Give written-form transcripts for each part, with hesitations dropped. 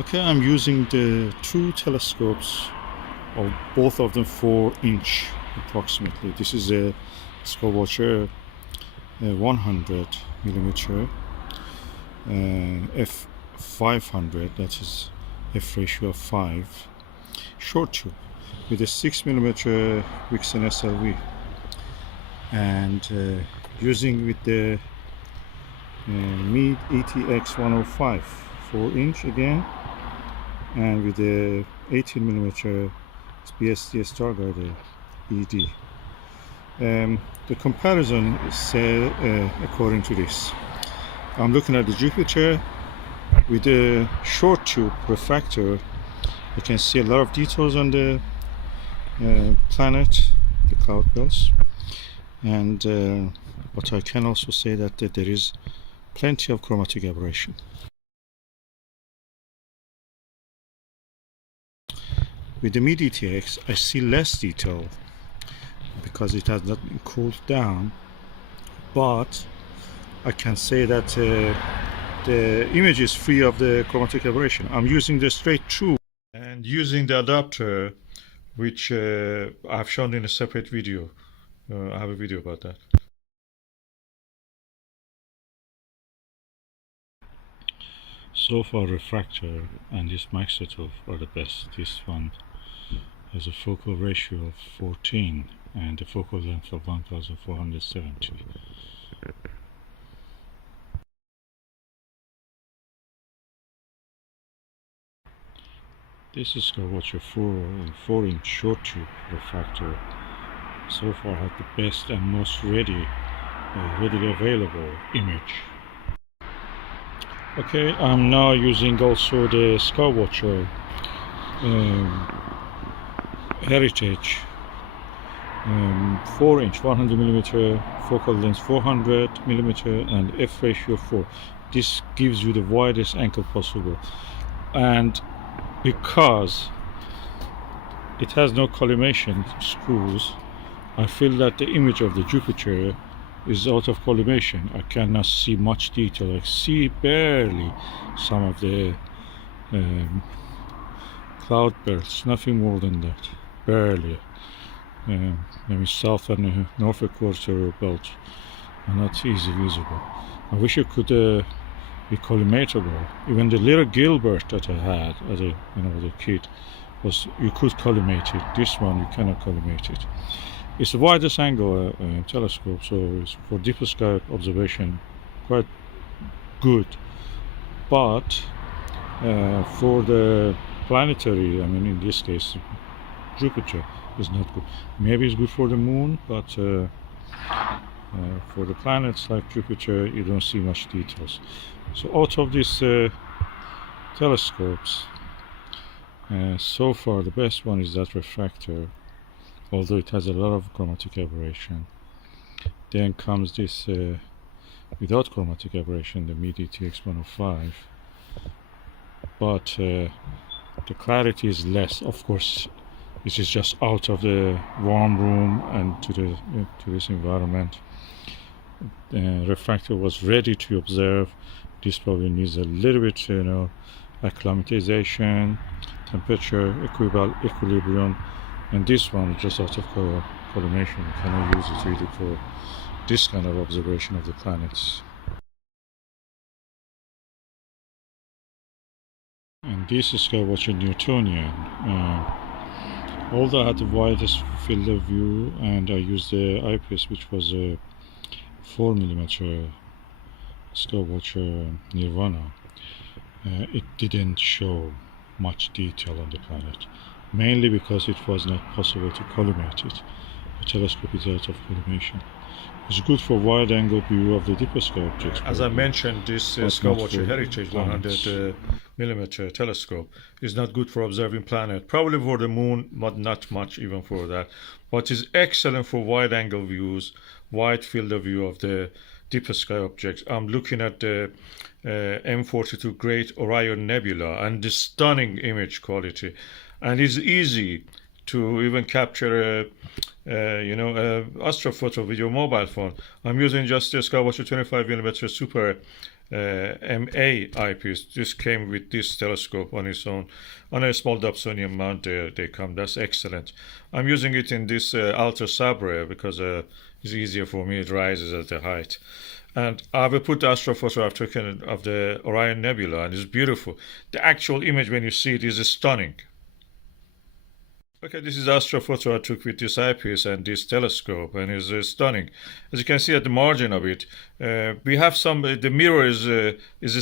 Okay, I'm using the two telescopes, of both of them 4" approximately. This is a Skywatcher 100mm f500, that is f ratio of 5, short tube with a 6mm Vixen SLV, and using with the Meade ETX105 4" again, and with the 18mm BST Starguider ED. The comparison is according to this. I'm looking at the Jupiter with the short tube refractor. You can see a lot of details on the planet, the cloud belts, and but I can also say that there is plenty of chromatic aberration. With the Meade ETX, I see less detail because it has not been cooled down, but I can say that the image is free of the chromatic aberration. I'm using the straight tube and using the adapter, which I've shown in a separate video. I have a video about that. So far, refractor and this Maksutov are the best. This one has a focal ratio of 14 and a focal length of 1470. This is Skywatcher 4" short tube refractor. So far had the best and most readily available image. Okay, I'm now using also the Skywatcher Heritage 4" 100mm focal length, 400mm, and f ratio 4. This gives you the widest angle possible, and because it has no collimation screws, I feel that the image of the Jupiter is out of collimation. I cannot see much detail. I see barely some of the cloud belts, nothing more than that, barely. Maybe south and north equator belt are not easily visible. I wish it could be collimatable. Even the little Gilbert that I had as a the kid was, you could collimate it. This one you cannot collimate it. It's the widest angle telescope, so it's for deep sky observation quite good, but for the planetary, I mean in this case Jupiter, is not good. Maybe it's good for the moon, but for the planets like Jupiter you don't see much details. So out of these telescopes, so far the best one is that refractor, although it has a lot of chromatic aberration. Then comes this without chromatic aberration, the Meade ETX105, but the clarity is less. Of course, this is just out of the warm room and to this environment. Refractor was ready to observe. This probably needs a little bit, acclimatization, temperature, equilibrium, and this one is just out of collimation. You cannot use it really for this kind of observation of the planets. And this is Skywatcher Newtonian. Although I had the widest field of view, and I used the eyepiece, which was a 4mm Skywatcher Nirvana, it didn't show much detail on the planet, mainly because it was not possible to collimate it. The telescope is out of collimation. It's good for wide-angle view of the deeper sky objects. As I mentioned, this Skywatcher Heritage 100mm telescope is not good for observing planet. Probably for the moon, but not much even for that. But is excellent for wide-angle views, wide field of view of the deeper sky objects. I'm looking at the M42 Great Orion Nebula and the stunning image quality, and it's easy to even capture astrophoto with your mobile phone. I'm using just a Skywatcher 25mm Super MA eyepiece. This came with this telescope on its own. On a small Dobsonian mount they come. That's excellent. I'm using it in this Altair Sabre because it's easier for me. It rises at the height. And I will put the astrophoto I've taken of the Orion Nebula, and it's beautiful. The actual image when you see it is stunning. Okay, this is the astrophoto I took with this eyepiece and this telescope, and it's stunning. As you can see at the margin of it, we have some. The mirror is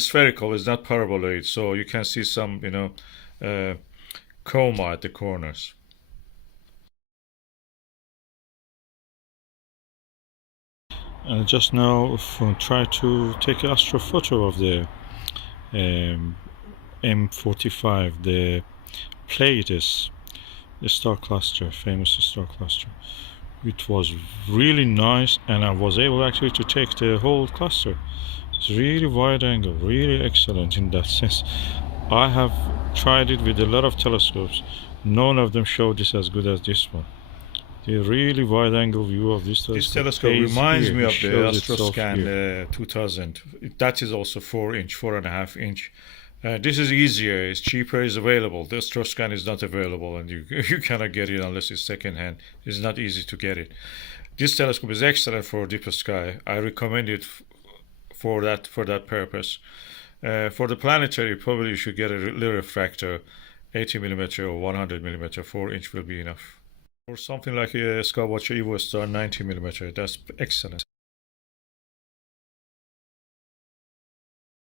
spherical, it's not paraboloid, so you can see some, chroma at the corners. And just now, try to take an astrophoto of the M45, the Pleiades. The star cluster, famous star cluster. It was really nice, and I was able actually to take the whole cluster. It's really wide angle, really excellent in that sense. I have tried it with a lot of telescopes. None of them showed this as good as this one. The really wide angle view of this telescope. This telescope reminds me of the Astroscan 2000. That is also 4-inch, 4.5-inch. This is easier, it's cheaper, it's available. The Astroscan is not available, and you cannot get it unless it's second-hand. It's not easy to get it. This telescope is excellent for deep sky. I recommend it for that purpose. For the planetary, probably you should get a little refractor, 80mm or 100mm. 4-inch will be enough. Or something like a Skywatcher EVO Star 90mm. That's excellent.